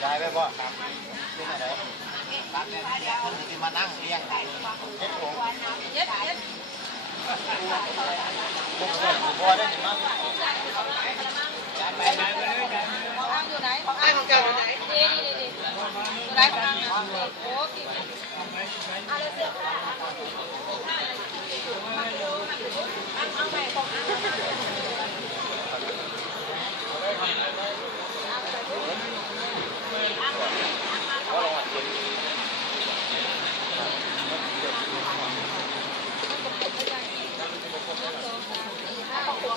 ไปบ่อครับที่ไหนตัดเนี่ยที่มานั่งเลี้ยงเฮ็ดของเย็ดเย็ดพวกเพื่อนพอได้ไหมมั้งของอ้างอยู่ไหนของอ้างองเก่าอยู่ไหนนี่นี่นี่อยู่ไหนของอ้างนะโอ้กินอะไรเสื้อผ้าใหม่ของอ้าง นี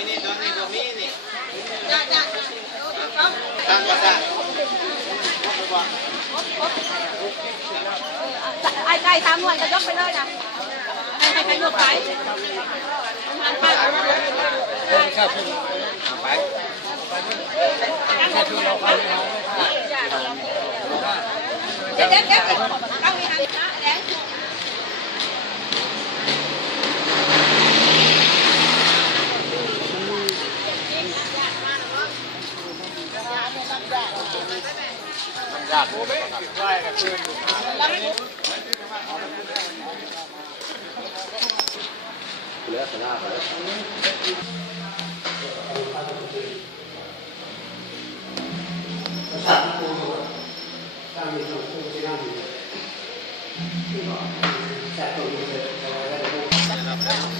่นี่ตอนนี้ก็มีนี่จ้าจ้าตั้งก็ได้ไอ้ไก่สามหน่วยจะยกไปเลยนะให้ให้ใครยกไปมันไปไปเดี๋ยวเดี๋ยวเดี๋ยวต้องมีทางนะแดง ญาติไหว้กับคืน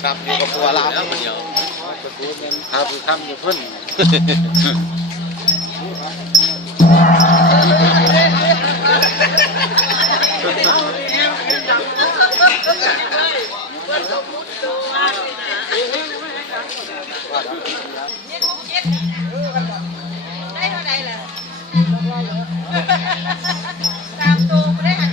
ครับอยู่กับตัวเราเดียวครับคือทำ เย็ดหกเย็ดได้เท่าไหร่ล่ตามตัวไม่ได้หัน